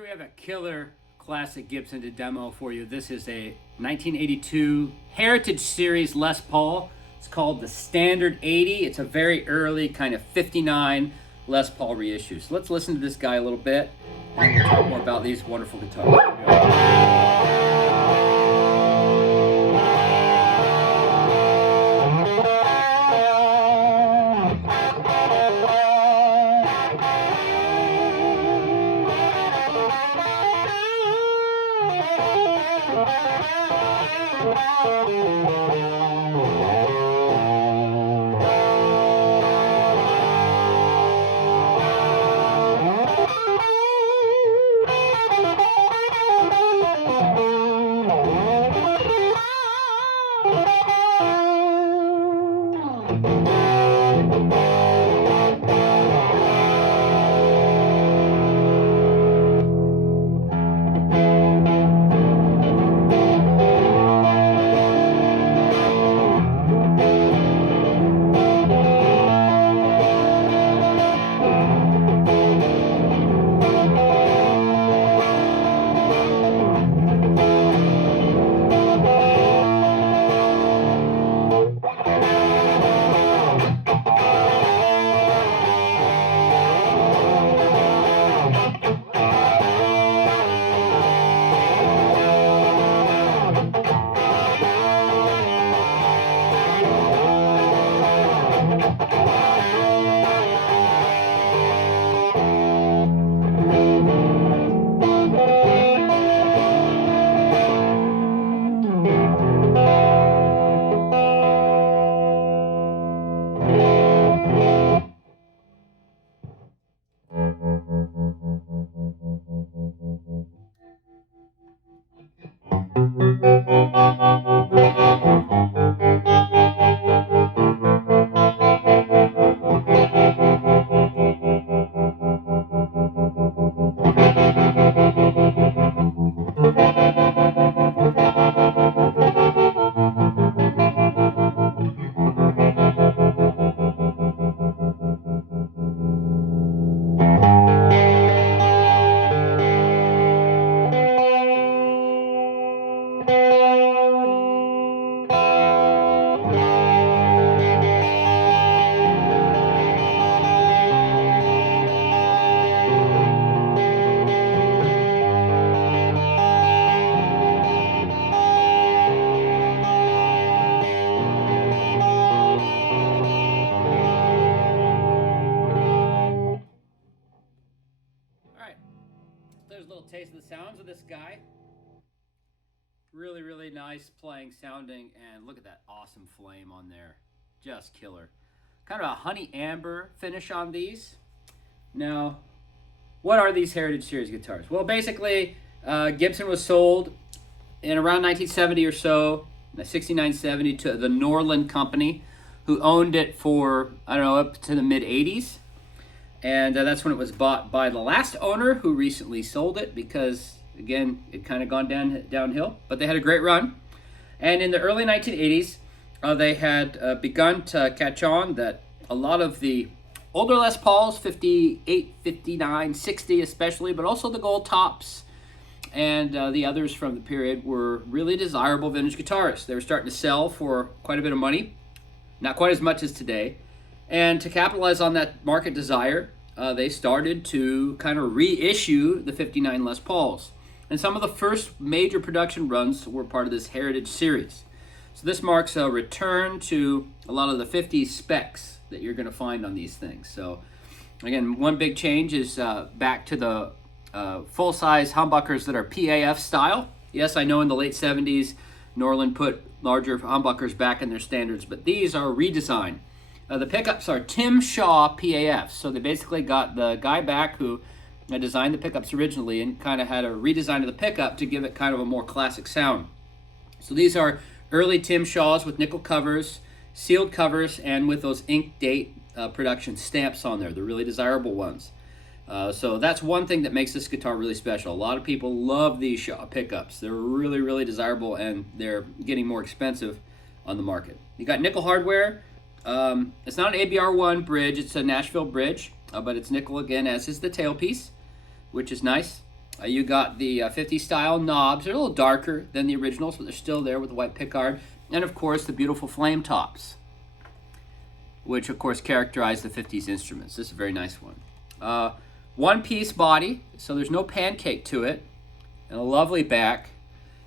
Here we have a killer classic Gibson to demo for you. This is a 1982 Heritage Series Les Paul. It's called the Standard 80. It's a very early kind of 59 Les Paul reissue. So let's listen to this guy a little bit and we'll talk more about these wonderful guitars. There's a little taste of the sounds of this guy. Really nice playing, sounding, and look at that awesome flame on there. Just killer. Kind of a honey amber finish on these. Now, what are these Heritage Series guitars? Well, basically, Gibson was sold in around 1970 or so, 69-70, to the Norland Company, who owned it for, I don't know, up to the mid-80s. And that's when it was bought by the last owner, who recently sold it because, again, it kind of gone downhill. But they had a great run. And in the early 1980s, they had begun to catch on that a lot of the older Les Pauls, 58, 59, 60 especially, but also the gold tops and the others from the period were really desirable vintage guitars. They were starting to sell for quite a bit of money, not quite as much as today. And to capitalize on that market desire, they started to kind of reissue the 59 Les Pauls. And some of the first major production runs were part of this Heritage Series. So this marks a return to a lot of the 50s specs that you're going to find on these things. So again, one big change is back to the full-size humbuckers that are PAF style. Yes, I know in the late 70s, Norland put larger humbuckers back in their standards, but these are redesigned. The pickups are Tim Shaw PAFs, so they basically got the guy back who designed the pickups originally and kind of had a redesign of the pickup to give it kind of a more classic sound. So these are early Tim Shaws with nickel covers, sealed covers, and with those ink date production stamps on there, the really desirable ones. So that's one thing that makes this guitar really special. A lot of people love these Shaw pickups. They're really desirable, and they're getting more expensive on the market. You got nickel hardware. It's not an ABR1 bridge, it's a Nashville bridge, but it's nickel again, as is the tailpiece, which is nice. You got the 50 style knobs. They're a little darker than the originals, but they're still there with the white pickguard. And of course, the beautiful flame tops, which of course characterize the 50s instruments. This is a very nice one. One-piece body, so there's no pancake to it, and a lovely back.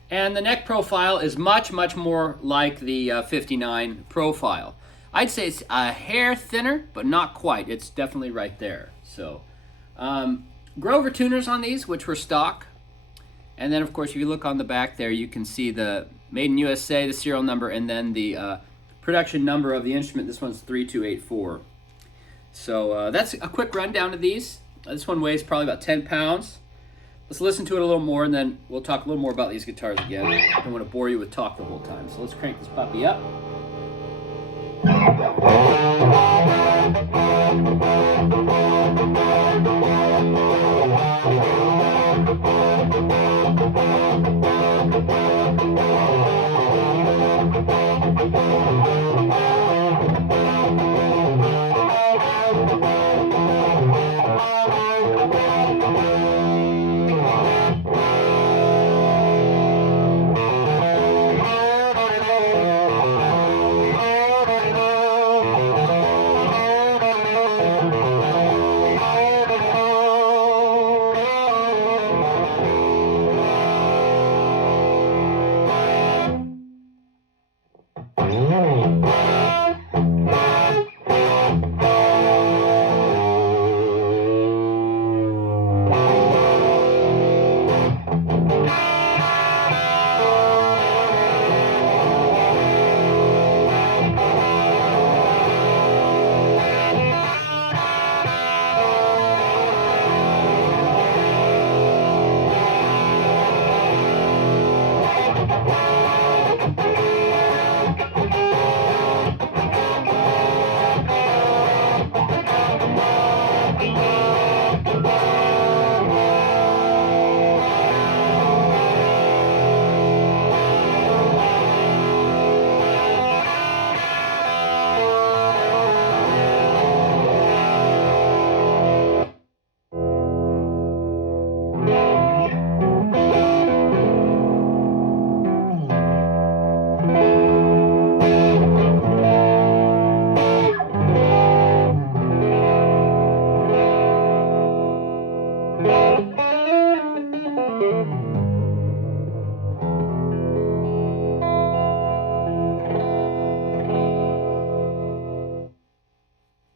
And the neck profile is much, much more like the 59 profile. I'd say it's a hair thinner, but not quite. It's definitely right there. So, Grover tuners on these, which were stock. And then, of course, if you look on the back there, you can see the Made in USA, the serial number, and then the production number of the instrument. This one's 3284. So that's a quick rundown of these. This one weighs probably about 10 pounds. Let's listen to it a little more, and then we'll talk a little more about these guitars again. I don't want to bore you with talk the whole time. So let's crank this puppy up.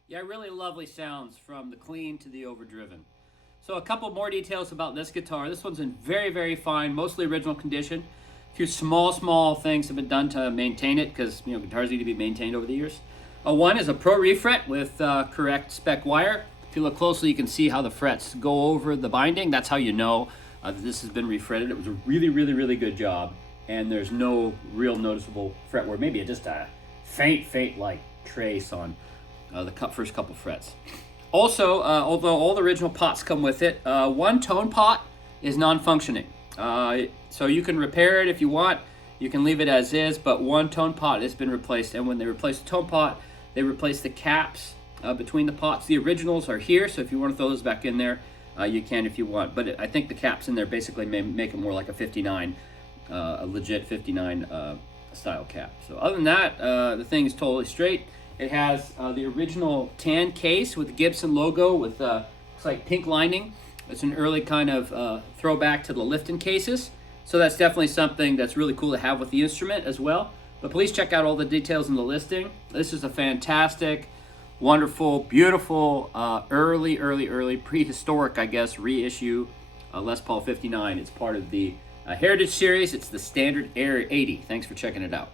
Yeah, really lovely sounds from the clean to the overdriven. So a couple more details about this guitar. This one's in very, very fine, mostly original condition. A few small things have been done to maintain it because, you know, guitars need to be maintained over the years. One is a pro refret with correct spec wire. If you look closely, you can see how the frets go over the binding. That's how you know that this has been refretted. It was a really good job, and there's no real noticeable fretwork. Maybe just a faint like trace on the first couple frets. Also, although all the original pots come with it, one tone pot is non-functioning. So you can repair it if you want. You can leave it as is, but one tone pot has been replaced. And when they replace the tone pot, they replace the caps between the pots. The originals are here, so if you want to throw those back in there, you can if you want. But I think the caps in there basically make it more like a 59, a legit 59 style cap. So other than that, the thing is totally straight. It has the original tan case with the Gibson logo with looks like pink lining. It's an early kind of throwback to the Lifton cases. So that's definitely something that's really cool to have with the instrument as well. But please check out all the details in the listing. This is a fantastic, wonderful, beautiful, early, prehistoric, I guess, reissue Les Paul 59. It's part of the Heritage Series. It's the Standard Air 80. Thanks for checking it out.